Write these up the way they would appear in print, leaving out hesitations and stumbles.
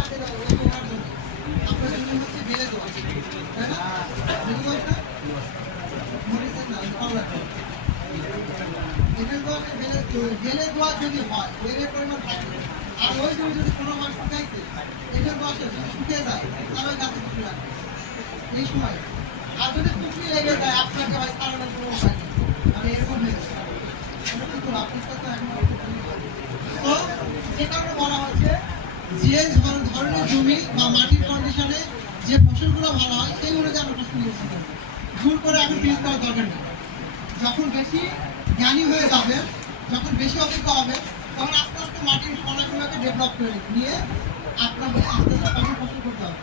আপনার জন্য হচ্ছে বেলে দোয়া, তাই না? বেলে দোয়াটা মরিচের না, পাউডারটা। এটার দোয়াটা বেলে দোয়া যদি হয়, বেলের পরিমাণ থাকে, আর ওই জমি যদি কোনো মাস শুকাইছে, এটার দোয়াটা যদি শুকিয়ে যায়, তাহলে গাছে কিছু রাখবে এই সময়। আর যদি টুকরি লেগে যায়, আপনাকে হয় সারানোর কোনো উপায় নেই, মানে এরকম হয়ে যাবে। তো যে কারণে বলা হচ্ছে যে ধরনের জমি বা মাটির কন্ডিশনে যে ফসলগুলো ভালো হয় সেই অনুযায়ী আমরা ফসল নির্বাচন করবো। জোর করে এখন বীজ দেওয়ার দরকার নেই। যখন বেশি জ্ঞানী হয়ে যাবে, যখন বেশি অভিজ্ঞ হবে, তখন আস্তে আস্তে মাটির কণাগুলোকে ডেভেলপ করে নিয়ে আপনাকে আস্তে আস্তে ফসল করতে হবে।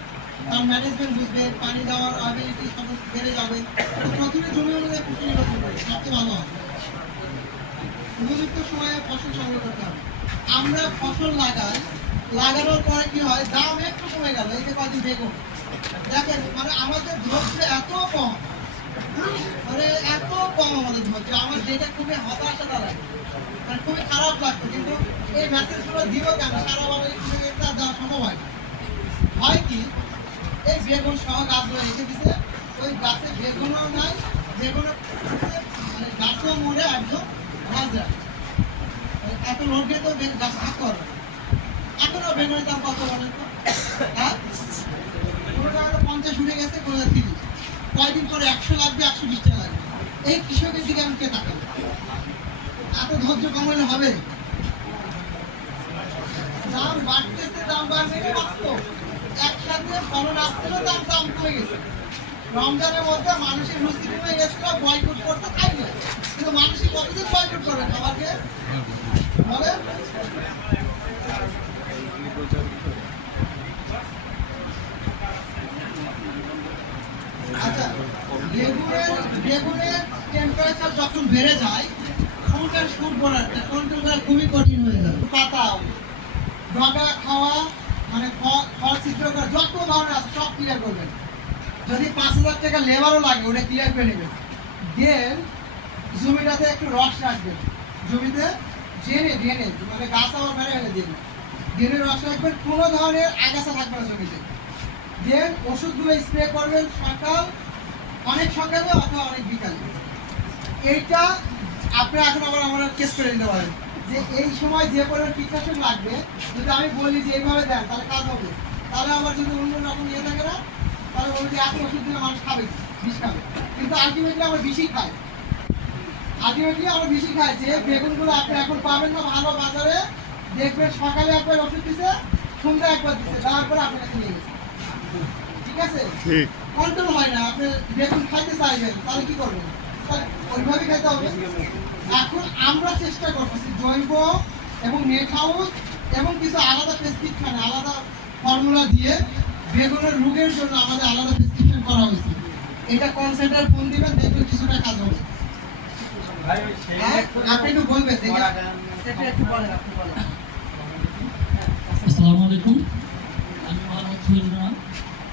তার ম্যানেজমেন্ট বুঝবে, পানি দেওয়ার অ্যাবিলিটি সমস্ত বেড়ে যাবে। তো প্রথমে জমি অনুযায়ী ফসল নির্বাচন করবে, সবচেয়ে ভালো হবে। উপযুক্ত সময়ে ফসল সংগ্রহ করতে হবে। আমরা ফসল লাগাই, লাগানোর পরে কি হয়, দাম একটু কমে গেল, এই যে কয়েকদিন বেগুন দেখেন, মানে আমাদের ধৈর্য এত কম, মানে এত কম আমাদের ধৈর্য, আমার যেটা খুবই হতাশা লাগে, মানে খুবই খারাপ লাগতো। কিন্তু এই মেসেজগুলো দিব কেন, সারা বাংলা দেওয়া সম্ভব হয় না। হয় কি, এই বেগুন সহ গাছগুলো রেখে দিছে, ওই গাছে বেগুনও নাই, বেগুনও মানে গাছও মরে একদম হাজরা। এত লোকে তো গাছ থাকতে হবে। এখনো বেগুনের দাম কত বলেন তো? হ্যাঁ, কোনো জায়গায় 50 উঠে গেছে, কোনো 30। কয়দিন পরে 100 লাগবে, 120 টাকা লাগবে। এই কৃষকের দিকে আমি কে তাকাবো? এত ধৈর্য কমালে হবে? দাম বাড়তেছে, দাম বাড়বে, এটা বাস্তব। একসাথে ফলন আসছিল, দাম দাম কমে গেছে। রমজানের মধ্যে মানুষের রুচি কমে গেছিল, বয়কট করতে খাইবে। কিন্তু মানুষই কতদিন বয়কট করবে খাবারকে বলে? আচ্ছা, বেগুনের টেম্পারেচার যখন বেড়ে যায়, শুট করা কন্ট্রোল করা খুবই কঠিন হয়ে যায়। পাতা ডগা খাওয়া, মানে খড় ছিদ্র করা, যত ধরনের আছে সব ক্লিয়ার করবেন। যদি 5,000 টাকা লেবারও লাগে, ওটা ক্লিয়ার করে নেবেন। দেন জমিটাতে একটু রস রাখবেন, জমিতে ড্রেনে মানে গাছ আবার বেড়ে গেলে ড্রেনে রস রাখবেন, কোনো ধরনের আগাছা থাকবে না জমিতে। দেন ওষুধগুলো স্প্রে করবেন অনেক সকালে অথবা অনেক বিকালে। এইটা আপনি এখন আবার আমরা কেস করে দিতে পারেন যে এই সময় যে পরিমাণ কীটনাশক লাগবে, যদি আমি বলি যে এইভাবে দেন তাহলে কাজ হবে, তাহলে আবার যদি অন্য রকম ইয়ে থাকে না, তাহলে বলি যে এত ওষুধ দিলে মানুষ খাবে, বিষ খাবে। কিন্তু আলটিমেটলি আমরা বিষই খাই, যে বেগুনগুলো আপনি এখন পাবেন না ভালো বাজারে, দেখবেন সকালে একবার ওষুধ দিচ্ছে, সন্ধ্যা একবার দিচ্ছে, দেওয়ার পরে আপনার কাছে নিয়ে গেছে। ঠিক আছে, কন্ট্রোল হয় না। আপনি বেগুন খাইতে চাইবেন, তাহলে কি করবেন? ওইভাবে খাইতে হবে। এখন আমরা চেষ্টা করতেছি জৈব এবং নেট হাউস এবং কিছু আলাদা প্রেসক্রিপশন, আলাদা ফর্মুলা দিয়ে বেগুনের রোগের জন্য আমাদের আলাদা প্রেসক্রিপশন করা হয়েছে। এটা কনসেন্ট্রেট ফোন দিবেন, দেখবেন কিছুটা কাজ হবে। আপনি একটু বলবেন, আসসালামু আলাইকুম, আমি মোহাম্মদ শহীদুর রহমান,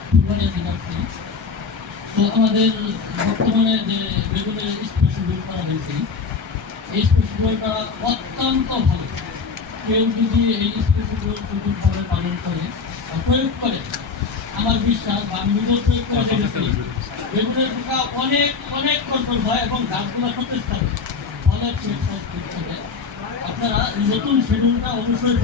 ফুলবাড়িয়া জেলা থেকে। তো আমাদের বর্তমানে যে বেগুনের স্পেশাল করা হয়েছে, এই স্পেশালটা অত্যন্ত ভালো। কেউ যদি এই স্পেশাল সঠিকভাবে পালন করে বা প্রয়োগ করে, আমার বিশ্বাস বা আমি নিজের প্রয়োগ করে দেখেছি, বেগুনের পোকা অনেক অনেক কন্ট্রোল হয় এবং গাছগুলো সতেজ থাকে, অনেক আপনারা নতুন শিডিউলটা অবশ্যই